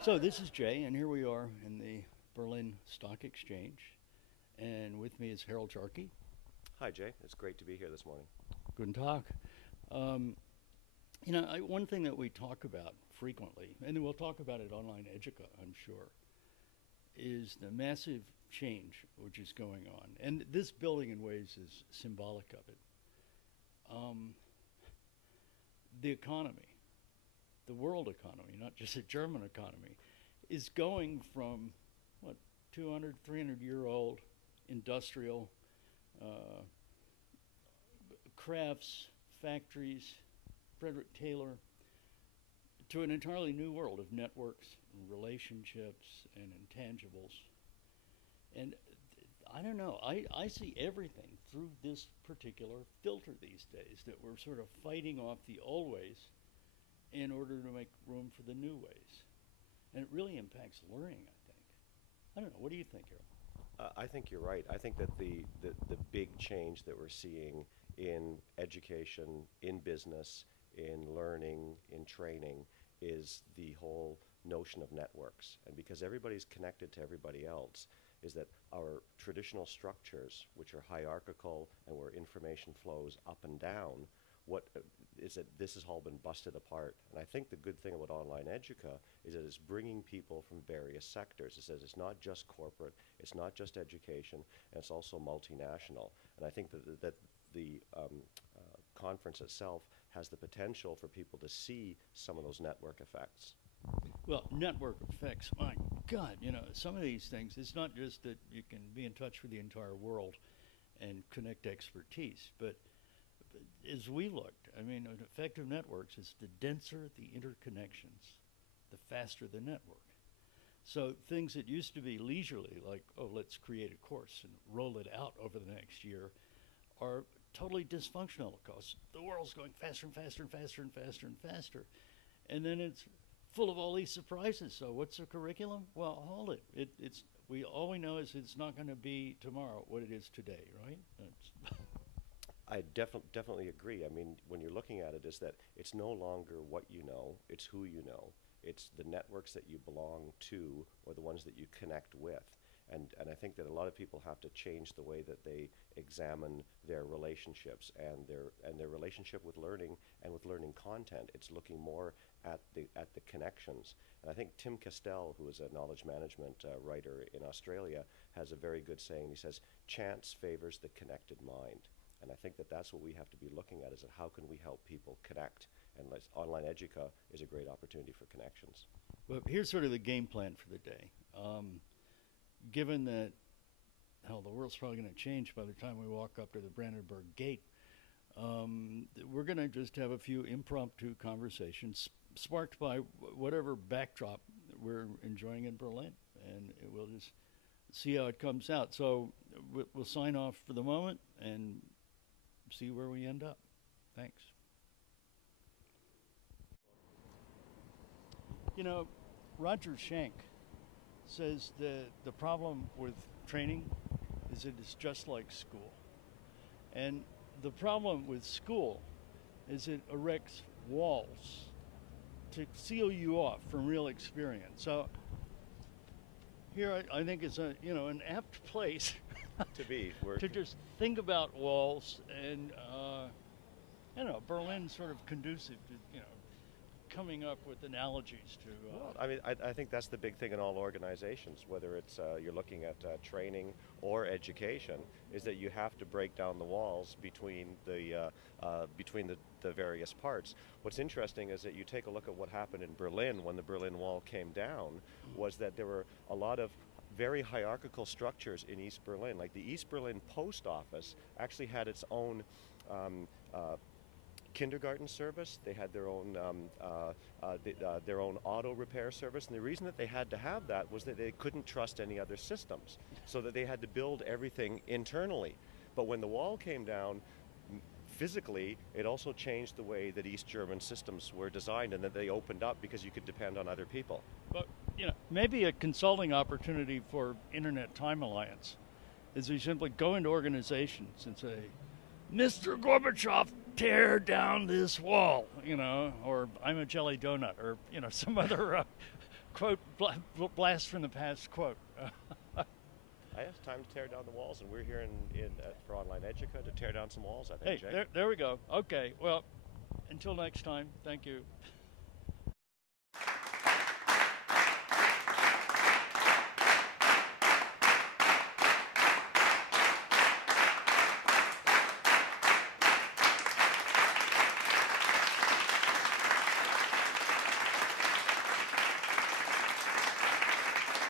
So this is Jay, and here we are in the Berlin Stock Exchange, and with me is Harold Sharkey. Hi, Jay. It's great to be here this morning. Guten Tag. Um, one thing that we talk about frequently, and we'll talk about it online Educa, I'm sure, is the massive change which is going on, and this building in ways is symbolic of it. Um, the economy, the world economy, not just the German economy, is going from what 200, 300-year old industrial uh, crafts, factories, Frederick Taylor, to an entirely new world of networks and relationships and intangibles. And I don't know, I see everything through this particular filter these days, that we're sort of fighting off the old ways in order to make room for the new ways. And it really impacts learning, I think. I don't know, what do you think, Harold? I think you're right. I think that the big change that we're seeing in education, in business, in learning, in training is the whole notion of networks. And because everybody's connected to everybody else, is that our traditional structures, which are hierarchical and where information flows up and down, what is that this has all been busted apart. And I think the good thing about Online Educa is that it's bringing people from various sectors. It says it's not just corporate, it's not just education, and it's also multinational. And I think that the conference itself has the potential for people to see some of those network effects. Well, network effects, my God, some of these things, it's not just that you can be in touch with the entire world and connect expertise, but as we looked, I mean, effective networks is the denser the interconnections, the faster the network. So things that used to be leisurely, like, oh, let's create a course and roll it out over the next year, are totally dysfunctional because the world's going faster and faster and faster and faster and faster. And then it's full of all these surprises. So what's the curriculum? Well, hold it. It's we all we know is it's not going to be tomorrow what it is today, right? I definitely agree. I mean, when you're looking at it, is that it's no longer what you know, it's who you know. It's the networks that you belong to or the ones that you connect with. And I think that a lot of people have to change the way that they examine their relationships and their relationship with learning and with learning content. It's looking more at the connections. And I think Tim Castell, who is a knowledge management writer in Australia, has a very good saying. He says, "Chance favors the connected mind." And I think that that's what we have to be looking at, is that how can we help people connect? And Online Educa is a great opportunity for connections. Well, here's sort of the game plan for the day. Given that, hell, the world's probably going to change by the time we walk up to the Brandenburg Gate, we're going to just have a few impromptu conversations sparked by whatever backdrop we're enjoying in Berlin. And we'll just see how it comes out. So we'll sign off for the moment and see where we end up. Thanks. Roger Schenck says the problem with training is that it's just like school. And the problem with school is it erects walls to seal you off from real experience. So here I think is an apt place To be, to just think about walls, and Berlin's sort of conducive to coming up with analogies to. well, I mean, I think that's the big thing in all organizations, whether it's you're looking at training or education, is that you have to break down the walls between the various parts. What's interesting is that you take a look at what happened in Berlin when the Berlin Wall came down, was that there were a lot of very hierarchical structures in East Berlin. Like the East Berlin post office actually had its own um, uh, kindergarten service. They had their own auto repair service, and the reason that they had to have that was that they couldn't trust any other systems, so that they had to build everything internally. But when the wall came down, physically, it also changed the way that East German systems were designed, and that they opened up because you could depend on other people. But maybe a consulting opportunity for Internet Time Alliance is we simply go into organizations and say, Mr. Gorbachev, tear down this wall, or I'm a jelly donut, or some other quote, blast from the past quote. I have time to tear down the walls, and we're here for Online Educa to tear down some walls, I Hey, think, Jay. there we go. Okay, well, until next time, thank you.